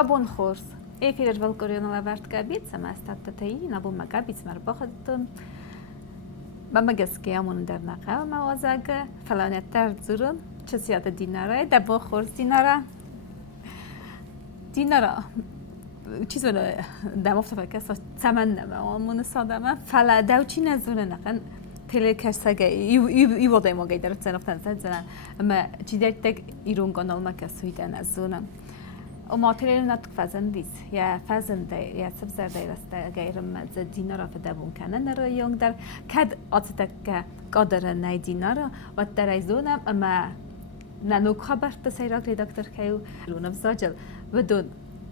وابون خورس فيرج بالقريون لابرت كابيت سما استاتتي نابو مكابيت مربخدتون بما جسكي امون در نقا موازق فلانت در زورن چه سیاد دیناره دبو خورس دیناره چیزونه دم افتاد که سمن نم آمون سادم فلا دوچی نزونه نکن تله کسگه ای وضعی ما گیدار تنفتن زدن اما چیزی تگ ایران کانال ما کسویده نزونه اما تله نت فزندیس یا فزنده یا سبزر دیرسته غیرم ز دینار فدبون کنه نره یونگ در کد آتتک قادر نه دینار و درایزونه اما ننوک خبر تسیراک ریدکتر کیو رونم زاجل و دون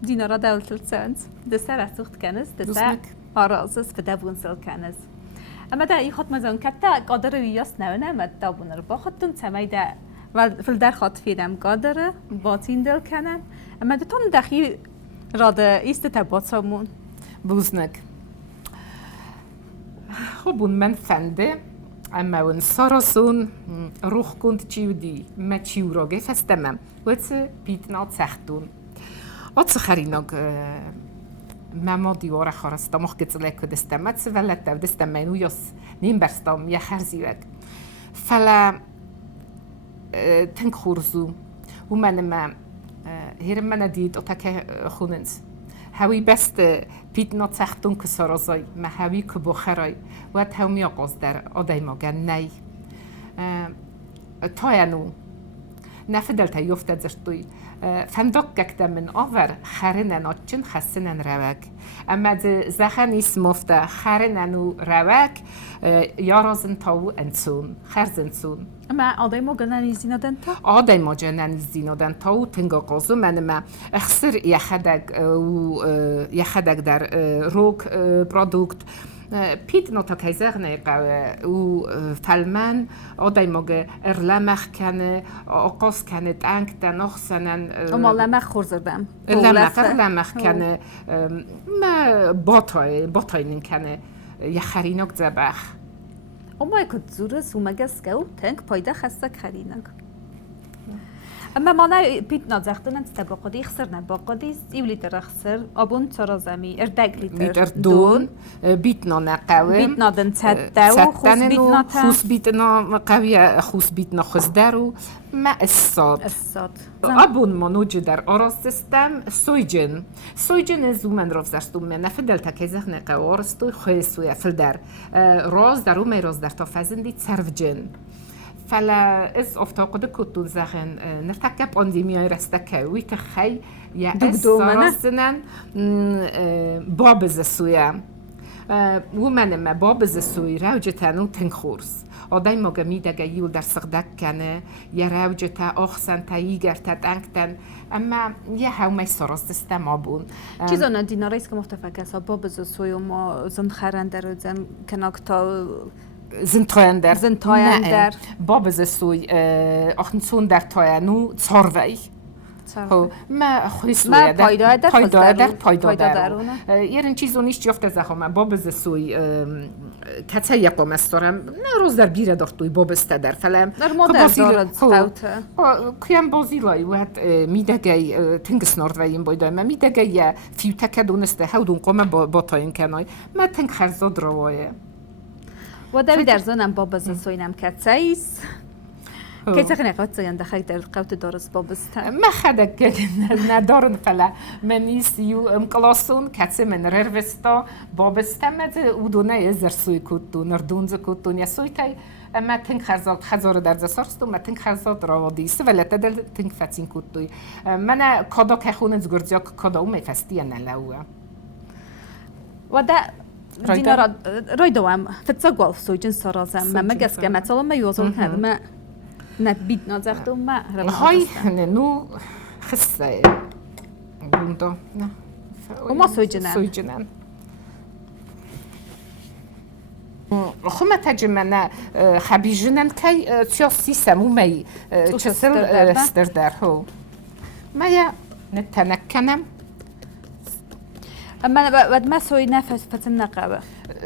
دینارا دولت السنس دسر سوخت کنس دسر آرازس فدبون سل کنس اما دا ای خود مزون کتا قادر ویاس نونه مد دابون رو با خودتون سمی دا و فلدر خاط فیدم قادره باتین دل کنن اما دتون دخی راده ایست تباتامون بوزنک خبون من فنده اما ون سارسون روح کند چیودی ما چیوراگه فستمم وقت بیتنات سختون آت خریناگ ماما دیوار خواستم مخکت لک دستمت ولت دستم یاس نیم برستم یا خرزیوک فلا تنگ خورزو و من هرم من دید اتاک خوننز هوی بست پیتنات سختون کسارازای ما هوی کبخرای و هومی آغاز در آدای ماگن نی تاینو نفدل تیوفت زشتوی فندق گکت من آور خرنن آچن خسنن روک اما زخن اسم مفته خرنن و روک یارازن تاو انسون خرز انسون اما آدای ما گنن زینادن تا آدای ما جنن زینادن تاو تنگا قازو من ما اخسر یخدک در روک پرودکت پیت نوتا کیزر نیقه و فلمن آدای مگه ارلمخ کنه آقاس کنه تانک تنخ سنن اما لمخ خورزردم لمخ کنه ما باتای نین کنه یا خرینک زبخ اما اکد زورس و مگس گو تنک پایده خسته خرینک اما ما نه پیت نازختن است با قدی خسر نه با قدی ایولی در خسر آبون چرا زمی اردگ لیتر دون بیت نقوی بیت نادن تداو خوس بیت نقوی خوس بیت نخزدرو ما الصاد آبون منوج در آراز سیستم سویجن زومن رفت زرستم من نفدل تکیزه نقوارستوی خیسوی فلدر راز درو می راز در تا فزندی سرفجن فلا از افتاقد کتون زخن نرتکب پاندمیای رستکه وی تخی یا از سراسنن باب زسویا و من ما باب زسوی روجتانو تنخورس آدای مگه میدگه یول در صدق کنه یا روجتا آخسن تا یگر تا دنگتن اما یه هاومی سراست استم آبون چیزانا دیناریست که مختفک است باب زسوی و ما زن خرندر و زن کناکتا زنتايندر باب زسوي اخنسون در تاينو تصاروي ما خويسويا پایدار یرن چیزو نیست جفت زخم باب زسوی کتا یقوم استرم نه روز در بیره داشتوی باب استدر فلم کیم بازیلای وقت میدگی تنگس نردویم بایدای ما میدگی یا فیوتک دونسته هودون قوم با تاین کنای ما تنگ خرزاد روایه و داوی در زنم باب زسوینم کتایس كيف تغني قوت عندك در قوت درس بابستان ما خدك ندارن فلا منيس يو مكلاسون كاتس من ريرفستا بابستان مت ودونه يزرسوي كوتو نردونز كوتو نيسويتاي اما تنك خزار در زسارستو ما تنك خزار راودي سوالة تدل تنك فاتين كوتوي منا كادا كخونز گردياك كادا ومي فستيان نلاوه ودا دينا رايدوام فتسقوال سويجن سرازم ما مجس كمثلا ما يوصل هذا ما نبيت نازختم ما هاي نو خسة بوندا وما سويجنان خما تجمعنا خبيجنان كي تياسي سمومي تشسل استردار هو ما يا نتنكنم أما بعد ما سوي نفس فتن نقابة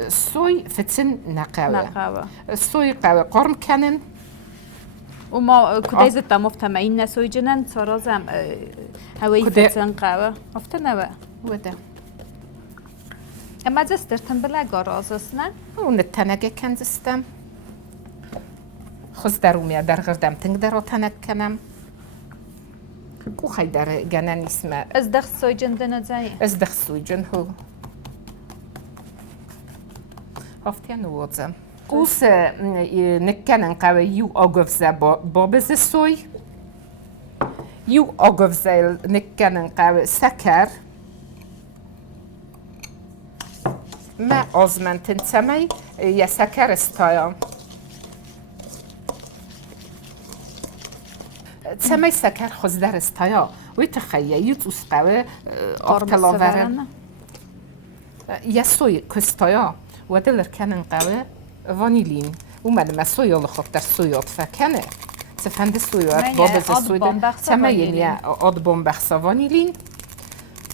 سوي فتن نقابة سوي قابة قرم كانن وما كده زت مفتما إن سويجنن صارزم هواي فتن قوة مفتنا بقى وده أما زسترتن بلا جارازسنا ونتناجي كان زستم خز درومي در غردم تنقدر تنكنم كو خيدر جنان اسمه ازدخ سويجن دنا زي ازدخ سويجن هو هفتيان ووزم اوس نكنن قوي يو اوغفزا بابز السوي يو اوغفزا نكنن قوي سكر ما ازمن تنسمي يا سكر استايا تسمي سكر خزدر استايا ويتخيل يتوس قوي اختلاورن يا سوي كستايا ودلر كانن قوي فانيلين ومن ما سوي الله خطر سويات فكنه سفند سويات بابز السويد تماين يا أضبون بخصا فانيلين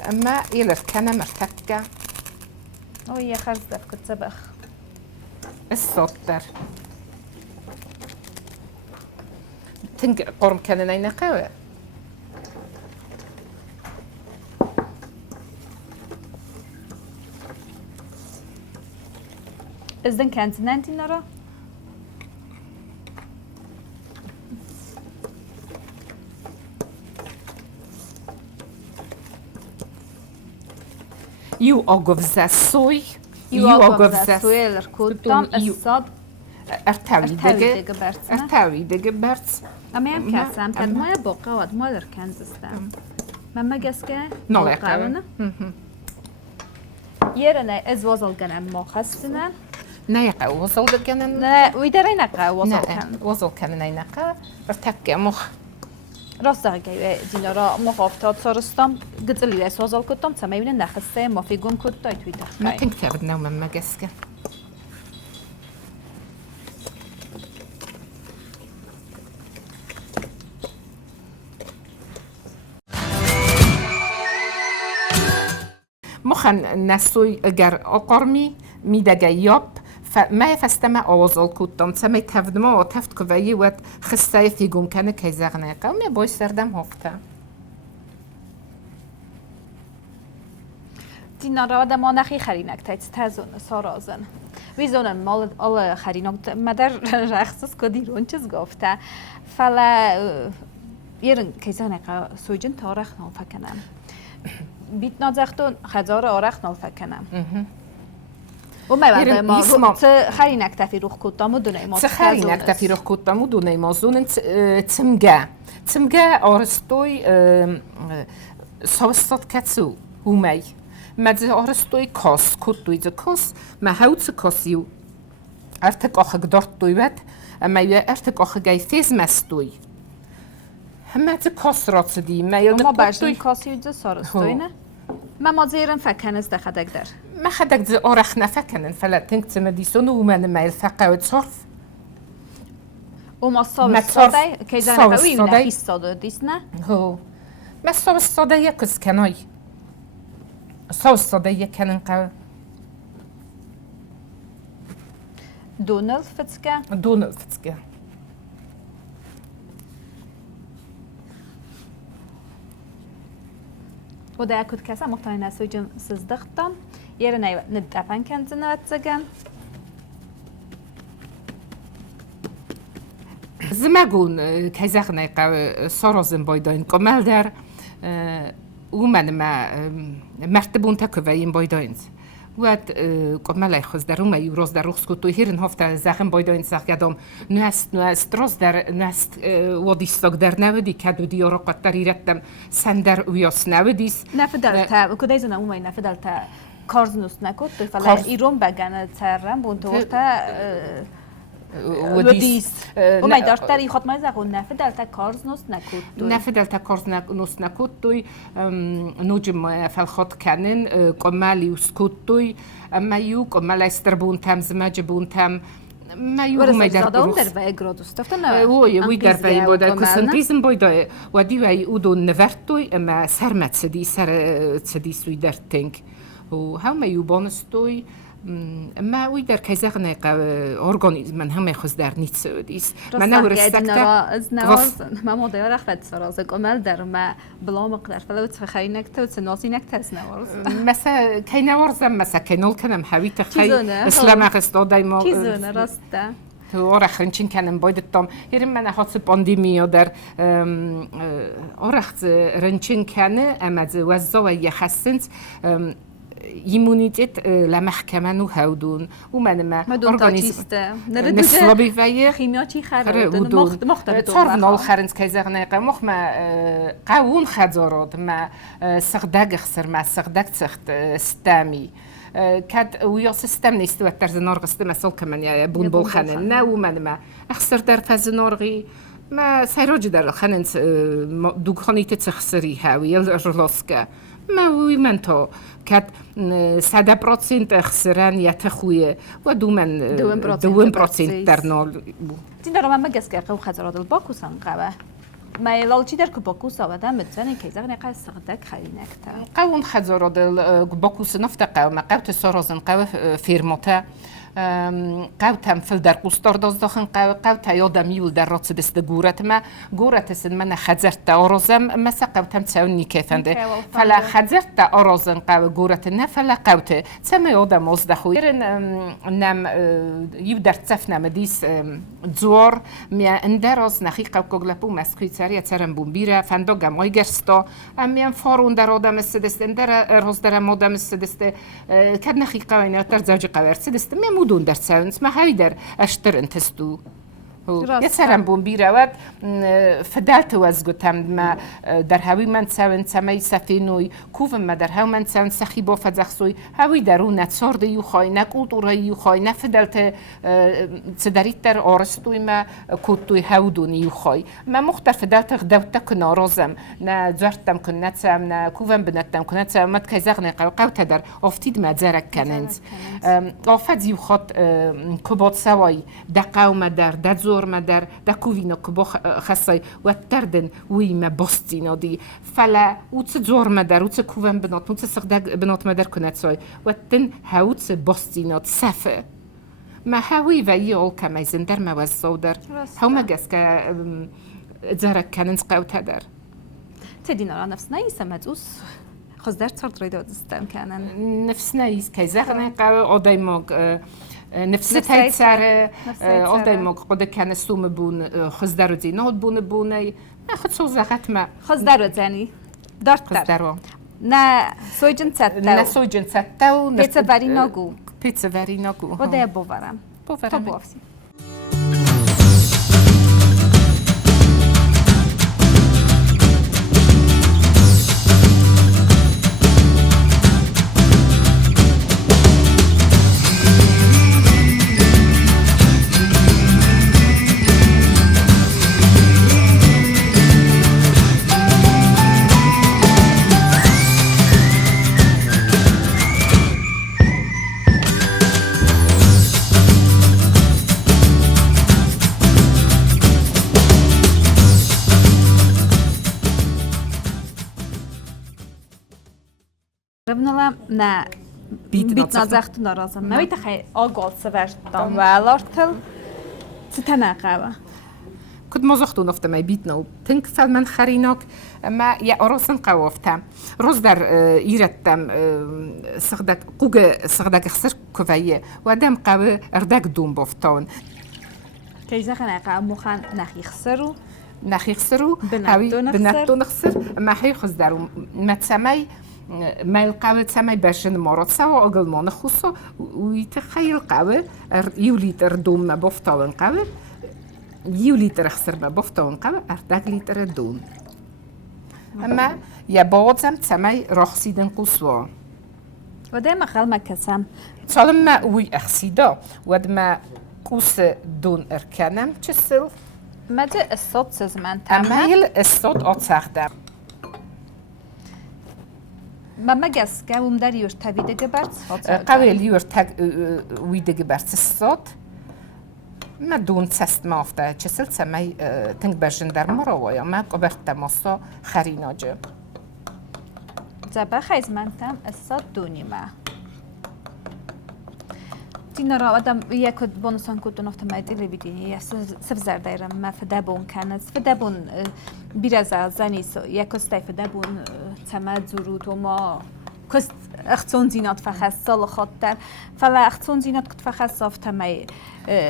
أما يلف كان مرتكة وهي خرز دفك تسبخ السطر تنق قرم كان نين قوي إذن كانت نانتي نرى يو أوغفزا سوي يو أوغفزا سوي الركوتام الصاد ارتاوي دقي برتس أما يم كاسم تد ما يبقى ود ما در كنزستم مما جسكه نلاقي يرنا از وصل جنن ما خستنا نيقا وصل دقنن لا ويدرينقا وصل كان وصل كان نيقا ارتكة مخ راست جاي دينارا مخافتات صارستم قلت لي اس وصل كنتم تسمعين نخسه ما في جون كنت تويتر ما تنكرنا ومما جسكه مخن نسوي اگر اقرمي ميدا ياب فما فاستمع اوزل كوتم سمي تفد ما تفد كوي وات خصاي في جون كان كيزغنا قومي بوي سردم هفتا دينارا دا ما نخي خرينك تازون سارازن ويزونن مال all خرينك مدر رخصص كديرون چیز گفته فلا يرن كيزغنا سوجن تاريخ نو فکنم بیت نازختون خزار آرخ نالفکنم. و ما بعد ما خرینک تفی روخ کتام و دونه ما. خرینک تفی روخ کتام و دونه ما زون تمگه آرستوی سوستاد کتسو همی. مدز آرستوی کاس کتوی ز کاس ما هوت کاسیو. ارتک آخه دارت دویت اما یه ارتک آخه گای فیز مستوی. همه ت کاس رات دی ما برشن کاسی وجود سارستوی نه ما زیرن فکنز دخدک در ما خدک ز آرخ نفکنن فلا تنگ تمدیسون و من ما الفقه و صرف و ما صاب صدای که زن قوی و نخی صدا دیس نه هو ما صاب صدای یکس کنای صاب صدای یکنن قو دونل فتسکه و ده اکود کسا مختاری نسوی جن سزدختم یه رو ندفن کنزن رتزگن زمگون که زخنه قو سارازن بایداین کامل در او من ما مرتبون تکوین بایداینز وقت کاملا خوش در اون میو روز در روز کتوی هرن هفته زخم بایداین ساختم نست روز در نست ودیستگ در نودی کدو دیارا قطری رتم سندر ویاس نودیس نفدلتا کدای زن اون نفدلتا کارزنوس نکود تو فلا ایران بگن ترم بون تو ودیس وما داشتر يخط ما يزغون نفدلتا كارزنوس نكوت نفدلتا كارزنوس نكوت توي نوجم فالخط كانن قمالي وسكوتوي اما يو قمال استربون تام زماجبون تام ما يو ما يدار در بأجرادوس تفتنا وي در باي بودا كسنتيزم بودا ودي واي اودو نفرتوي اما سرمت سدي سر سدي سوي در تنك و هاو ما يو بونستوي ما وی در کیزاق نیقه ارگانیزم من همه خوز در نیت سودیس من نورستکتا از نوازن ما مدیر رخت سراز گمل در ما بلا مقدار فلوت فخری نکته و سنوزی نکته از نوارز مثلا کی نوارزم مثلا کی نول کنم هوی تخی اسلام اقتصادی ما چیزونه راسته تو آرخرنچین کنم باید تام هریم من حاس پاندمی در آرخت رنچین کنه اماد وزوای یخسنت ایمونیتت لمحکمه نو هودون و من ما ارگانیزم نسلبی ویه خیمیاتی خرده مختلف تعرف نال خرنت کیزر نیقه مخ ما قوون خزارات ما سخدق خسر ما سخدق سخت استامی كاد ويا سيستم نيستوى ترزنور غست مسول كمان يا بون بول خانن نو من ما اخسر در فزنورغي ما سيروج در خانن دوغخاني تخسري هاوي الرلاسكا ما وي منتو كاد 100% خسران يتخوي ودو من 2% در نول دين در ما گسكا قو خزرات الباكوسان قبه ما يلالچی در کباکوس آوردن متزنی که زغنی قاس سقدک خرینک تا قوون خزرات الباكوس نفت قو ما قوت سارزن قو فيرموتا قوتم فل در قستار دازداخن قوت یادم یول در رات دست گورت ما گورت سن من خزرت آرزم مثل قوتم تساونی کفنده فلا خزرت آرزن قو گورت نه فلا قوت سم یادم از دخوی نم یو در تفنم دیس زور میا اندراز نخی قو کغلپو مسخی سری ترم بومبیره فندو گمای گرستا میان فارون در آدم استدست اندر روز در مادم استدست کد نخی قوینه در زوج قوارس دست مودون در ساونس ما هاي در اشتر انتستو يسرم بومبيرا ود فدالت وزقتم ما در هاوي من ساون سمي سفينوي كوف ما در هاو من ساون سخيبو فزخسوي هاوي درو نتصارد يخاي نكولطورا يخاي نفدالت تدريت در آرستوي ما كوتوي هاودوني يخاي ما مختار فدالت غدوتا كنا رازم نا زرتم كنا تسام نا كوفم بنتم كنا تسام مت كيزغني قوتا در افتيد ما زرك كننت آفد يخط كبات سواي دقاو ما در دزور ما در دكوفينو كبو خصاي وتردن وي ما بوستينو دي فلا وتزور ما در وتكوفن بنات وتسخدق بنات ما در كنتساي وتن هاوت بوستينو تسافه ما هاوي ويول كما يزندر ما وزودر هما جسكا زرك كانت قوتا در تدينا نفسنا يسمتوس خزدر صارت ريدو دستم كانن نفسنا يس كيزغنا قاو اودايموك نفسي تايتسار اودايموك قد كان سوم بون خزدر دينو بوني خد سو زغت ما خزدر زاني دارتر خزدرو نا سويجن ساتاو بيتزا فارينوغو وده بوفرم بوفسي ربنا نا بيت نزخت نرازم ما بيتخي آقال سوشتم و لارتل ستناقه كنت مزختو نفته ما بيتنا تنك فالمن خريناك ما يا أرسن قوافتم روز در إيرتم سخدك قوج سخدك خسر كوفية ودم قوي أردك دوم بفتون كيزا خناقه مخان نخي خسرو بناتو نخسر ما حي خزدرو ما تسمي ما القوة تسمي باشن مرات سوا أقل ما نخصو ويتخيل قوة يوليتر دوم ما بفتون قوة يوليتر خسر ما بفتون قوة أردك ليتر دوم أما يا بعضم تسمي رخصيدن قصوا ودائما خلما كسام صالم ما وي أخسيدا ودما قوس دون أركانم تشسل ماذا الصوت سزمان أما هي الصوت أتصاخدم ما جس كم داري يرتبي دقبرت قوي يرتق ويدقبرت الصوت ما دون تست ما أفته تشسل سمي تنك برجن در مراويا ما قبرت مصا خريناجه زبا خيز منتم الصوت دوني ما دينارا آدم يأكل بونسان كنت نفط ما يدري بديني سفزر دايرم ما فدابون كانت فدابون بيرزا زانيس يأكل ستاي فدابون تماد زورود وما كست اختون زينات فخص خاطر فلا اختون زينات كت فخص صافت ماي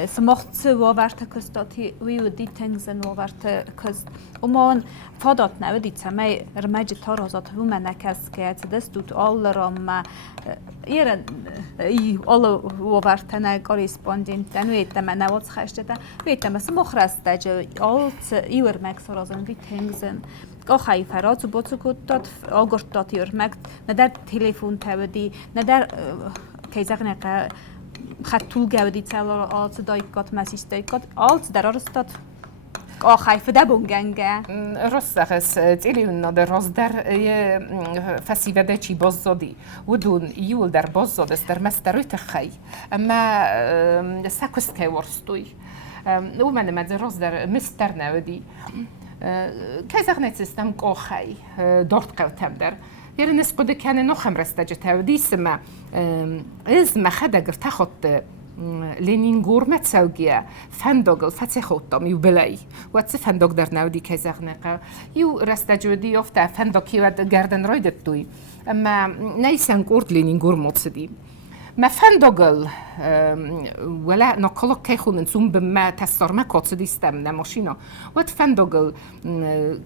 سمخت وورت كستاتي ويودي تنزن وورت كست ومان فادات نودی تمای رمج تارازات هم نکس که دستوت آل رام ایران ای آل وورتن کاریسپاندین تنویت تم نواد خشته تا ویت تم سمخرست تج آلت ایور مکس رازن وی تنزن آخای فرات و باتو کدات آگرت دات ایور مکس ندار تلفن تودی ندار کیزق نکه خطول گودی تلار آلت دایکات مسیج دایکات آلت در آرستاد آخای فدابون گنگه راستخس تیلیون در راست در فسیوده چی بازدی ودون یول در بازداد است در مسترویت خی اما سکست که ورستوی او من مد راست در مستر نودی که زخنه سیستم آخای دارت قوتم در یه نسبت کنه نخم رستجه تودی سما از مخدگر تخت لينينغور متساوية فندق فتح خطام يبلعي واتس فندق در نودي كزغنقة يو رستجودي يفتا فندق يود جاردن رايدت توي أما نيسان قرد لينينغور متصدي ما فندقل ولا نقلق كيخون نسوم بما تسر ما قصدي استمنا ماشينا وات فندقل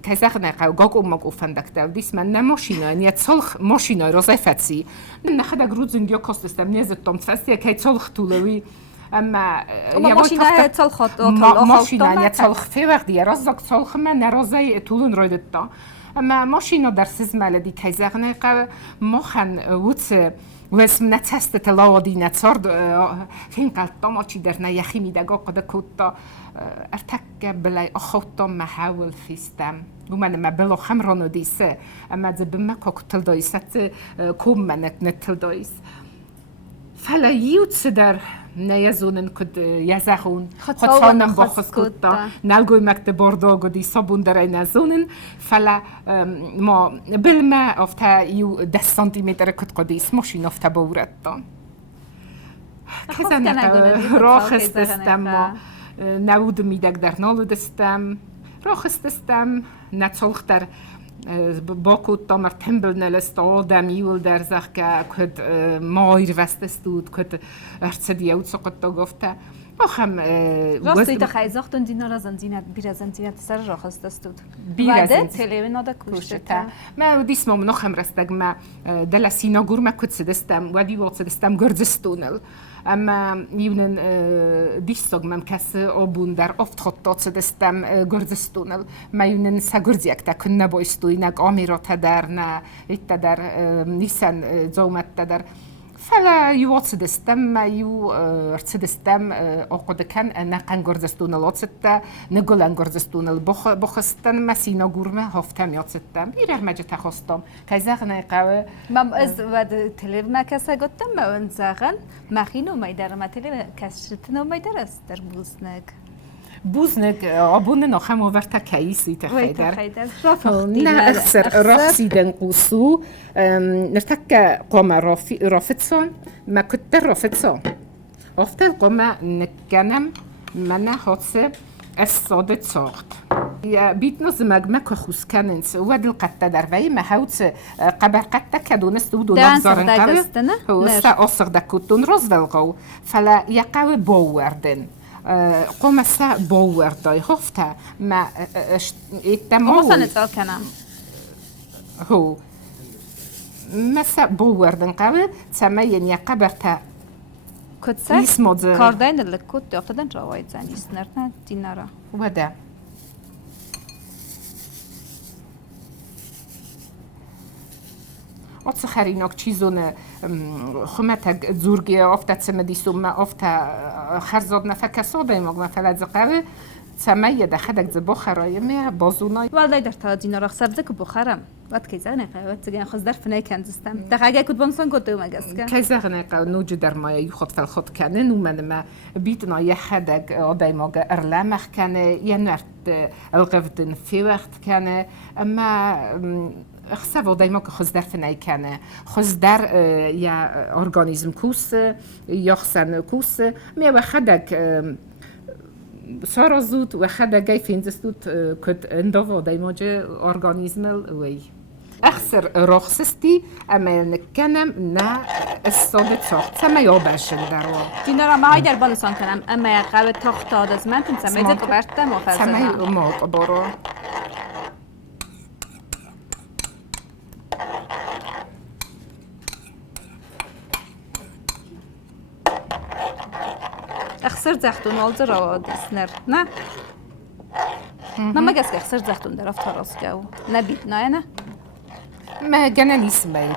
كزغنقة وجاكو ماكو فندق توديس من ماشينا يعني تصلخ ماشينا رزافتسي نخدا جروزن يا كاست استمني زتم تفسي كي تصلخ طولوي اما ماشينا تصلخات ماشينا يعني تصلخ في وقت يا رزق تصلخ ما نرزاي طولن رايدتا اما ماشينا در سيز مالدي كزغنقة مخن وتس واسم نتست تلاودی نتسرد فين قلت طماچی در نیخی میدگا قد کوتا ارتک بلای آخوتا محاول فیستم و من ما بلا خمرانو دیسه اما زبما کوکتل دایست کوم منت نتل دایس فلا یوتس در نیازونن کد یزخون خودشانم با خسکوتا نلگوی مکت بارداگو دی صابون در نیازونن فلا ما بالما افتا یو 10 سانتیمتر کد قدیس ماشین افتا بورتا کزن راخست استم ما نود میدک در نالو دستم راخست استم نتسلخ در باکوت تا مرتبل نلست آدم یول در زخ که کد مایر وستستود کد ارتدی اوت سقط تا گفته آخم راستی تا خیزاختون دینار زنجینت بیر زنجینت سر راخست استود بیرزن تلویزیون ندا کوشته ما دیسم من آخم رستگ ما دل سیناگور ما کد سدستم و دیوات سدستم گرزستونل اما یونن دیستگ من کس آبون در افت خطات سدستم گرزستونل ما یونن سگرزیک تا کن نبایستوی نگ آمیرات در نه ایت در نیسان زومت در فلا يواتس دستم ما يو ارتدستم أقد كان نقن جرزستون لاتستا نقولن جرزستون البخستن مسينا جورمه هفتم ياتستم بيره مجد تخستم كيزغن قوي مم از ود تلف ما كسا قدم ما انزغن مخينو ما يدار ما تلف كشتنو ما يدار استر بوزنك أبونا نخم وورتا كيسي تخيدر رافختي نا أخسر رافسيدن قوسو نرتك قوما رافتسون ما كنت رافتسون أفتل قوما نكنم منا هاتسه الصادت ساخت بيتنا زمجمع كخوس كننس ودل قطة دروي ما هوتس قبر قطة كدونست ودون أبزارن قوي هو سأصغ دكتون روزفلغو فلا يقوي بووردن قوم سا باور دای هفته ما اتمام مثلا تاکنم هو مسا باور دن قبل تماین یا قبرتا کدسه کاردین لکوت افتادن روایت زنیست نرنا دینارا وده أتص خريناك چیزونه خمتك زورگی افتاد سمدیسو ما افتاد خرزاد نفک ساده ماگ مثلا زقره سمیه دخدک زبخرای می بازونای والله در تا دینار خسرده که بخرم وقت کی زنه وقت دیگه خود در فنای کندستم دقیقه کد بانسان کد مگس که کی زنه نوج در مایه خود فل خود کنه نو من ما بیتنا یه خدک آدای ماگ ارلمخ کنه یه نرد القفدن فی وقت کنه اما خسته دایما که خود در فنای کنه خود در یا ارگانیسم کوس یا خسن کوس می و خدک سارا زود و خدک فینزستود کد اندو دایما جه ارگانیسم وی اخسر رخصستی اما نکنم نه استاد ساخت سما یا برشن در و دینا ما هایدر بالسان کنم اما قبل تاخت از من تنسم میده قبرته مفصل سما ما برو اخسر زختون آلز را دستنر نه من مگه که اخسر زختون در افت راست جو نبید نه ما جنانيس ما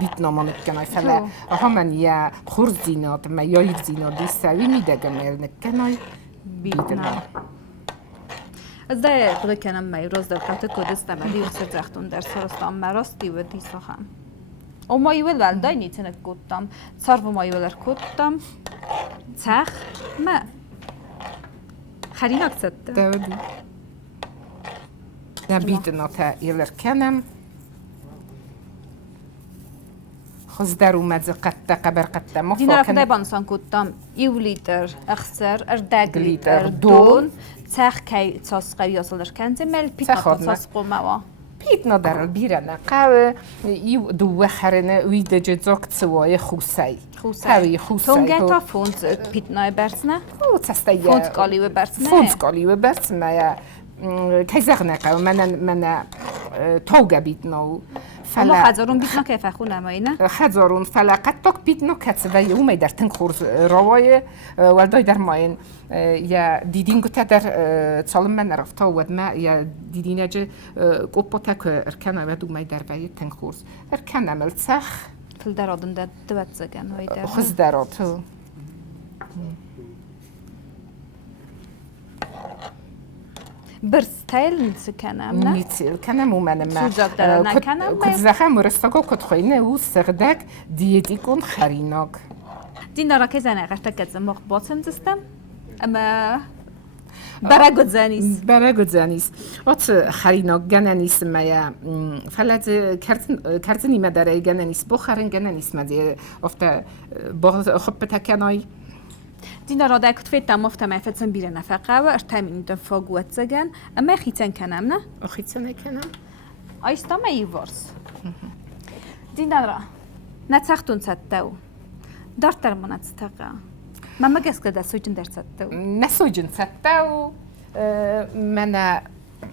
بيتنا ما نتكناي فلا هم يا خرزينات ما يايزينات دي سوي ميدا جمال نتكناي بيتنا ازاي خود کنم می روز در خط کردستم دی اخسر زختون در سرستان مراستی و دی سخن او ما یول ولدای نیتنه کردم صرف ما یولر کردم تخ ما خرین اکسد دودی نبیتنا تا یلر کنم خز در اومد قطع قبر قطع ما دینا رفته بانسان کردم یو لیتر اخسر اردگ لیتر دون تخ کی تاس قوی اصلش کنده مل پیت تاس قوما پیتنا در البیرنه قوی یو دو خرنه ویده جزاک سوای خوسی خوسی تونگه تا فونت پیتنای برسنه او تستی فونت قالی و برسنه فونت قالی و برسنه یا کیزغنه قوی من توگه بیتناو فلا خزارون بیتنا که فخونه ماینه خزارون فلا قد تاک بیتنا کتسوی اومی در تنگ خورز روای والدای در ماین یا دیدین گوته در چالم من رفته ود ما یا دیدین اجه قبا تک ارکن ود اومی در وی تنگ خورز ارکن عمل سخ فل در آدن در دوت زگن های در خز در آتو برستایل نیست کنم نه؟ نیتیل کنم اومنم سوزاک داره نکنم کد زخم مرستاگو کد خوینه او سردک دیدی کن خریناک دین دارا که زنه قشتا کدزم مخ باتم دستم اما برای گد زنیست ات خریناک گنه نیست میا فلات کرزنی مداره گنه نیست بخارن گنه نیست مدی افته با خب تکنای دینا را در کتفت دم افته مفتن بیره نفقه و ارتمینی دم فاگوت زگن اما خیتن کنم نه؟ خیتن کنم؟ آیستا ما ایوارس دینا را نتسختون ستاو دارت در منات ستاقه من مگس که دستویجن در ستاو نسویجن ستاو من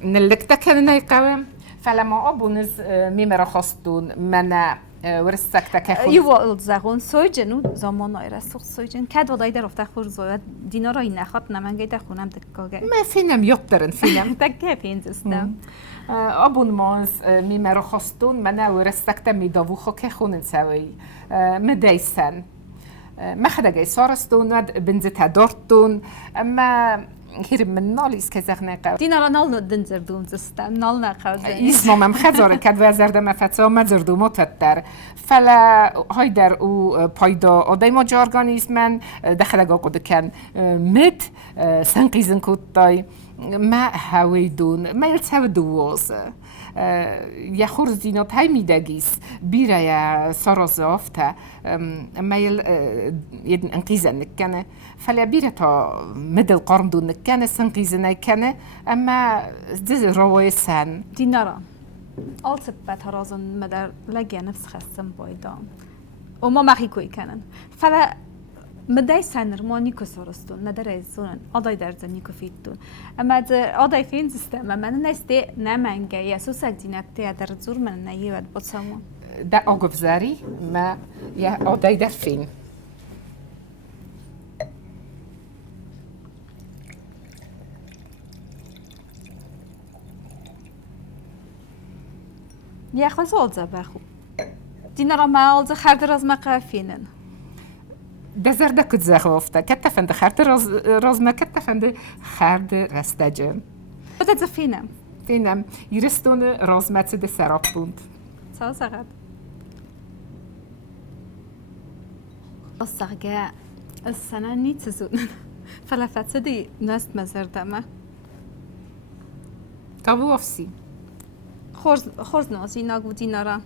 نلکتا کنه قوام فلما ابونز میمرا خواستون من ورستك تكاخذ يو زغون سويجن زمان نايرسخ سويجن كاد وضعي در افتخ زواد دينارا ينخط نمن جاي تخونم دكاگه ما فينم يقدرن فينم دكه فينزستم ابون ماز میمرا خواستون من ورستك تمي داوخو كخونن سوي مدايسن ما خداگه سارستون ود بنزت دارتون اما هير من ناليس كزغنا قاو دينا نال دنزر دون زستم نال نقاوزن اسمو مم خزاره كد وزرده مفتسا مزردو متتر فلا هايدر او پایدا آدای جارگانیسمن دخلگا قد کن مد سنقیزن کتای ما هویدون ما یلتسو دووز یا خورزینات های میدگیس بیره یا سرازافته ما یدن انقیزن نکنه فلا بیره تا مدل قرم دون نکنه سنقیزن نکنه اما زد روای سن دینارا آل سبت هرازن مدر لگه نفس خستم بایدان و ما مخی کوی کنن فلا مدای سنر ما نیکو سرستون نداره ایزونن آدای درزن نیکو فیدتون اما در آدای فین زسته من نسته نمنگه یا سوسک دینکته در زور من نیود بسامون ده آگف زاری ما یا آدای در فین یا خواست آلزه بخو دینا را ما آلزه خرده راز مقافینن دزرده کد زخوفته کتفند خرده راز ما کتفند خرده رستجم بده زفینم فینم یرستون راز متس ده سراب بوند سا زغد الصغجاء السنة نيت زون فلا فتدي ناس مزردمه تابو افسی خورز نازی نگو دینارا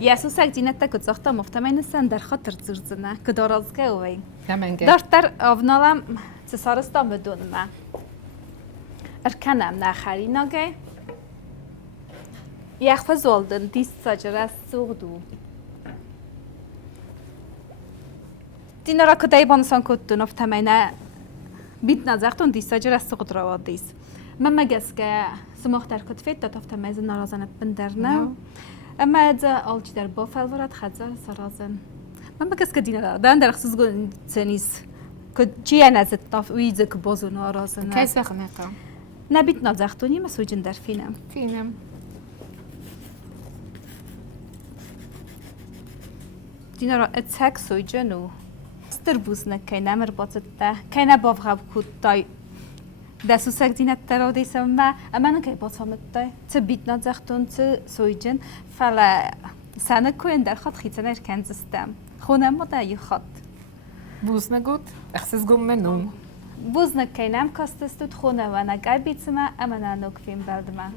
یسوس اگ دینت تکت زختا مفتمین سن در خاطر زرزنه که دارازگه اوی دارتر آونالم سسارستان بدون ما ارکنم نخری نگه یخ فزولدن دیست ساجره سوغدو دینارا که دایبانسان کتون افتمینه بیت نزاختون دیست ساجره سوغد را دیست من مگس که سماختر کتفت داد افتمیز نارازن بندرنه اما ادزا آلچ در بافل ورد خدزار سرازن من مگس که دینارا در خصوص گون تنیس که چیه نزد طاف ویزه که بازو نارازن کیسه خنکم نبیت نزاختونی مسوجن در فینم دینارا اتساک سویجنو ستربوز نکی نمر باتت ده کی نباف غب کود تای دستوسک دینت ترا دیسم ما اما نکی باتامت تای ت بیت نزاختون ت سویجن فلا سنه کوین در خط خیتن ارکن زستم خونم ما ده یه خط بوز نگود اخسس گم منون بوز نکی نم کاستستود خونه و نگای بیت ما اما نانوک فیم بلد ما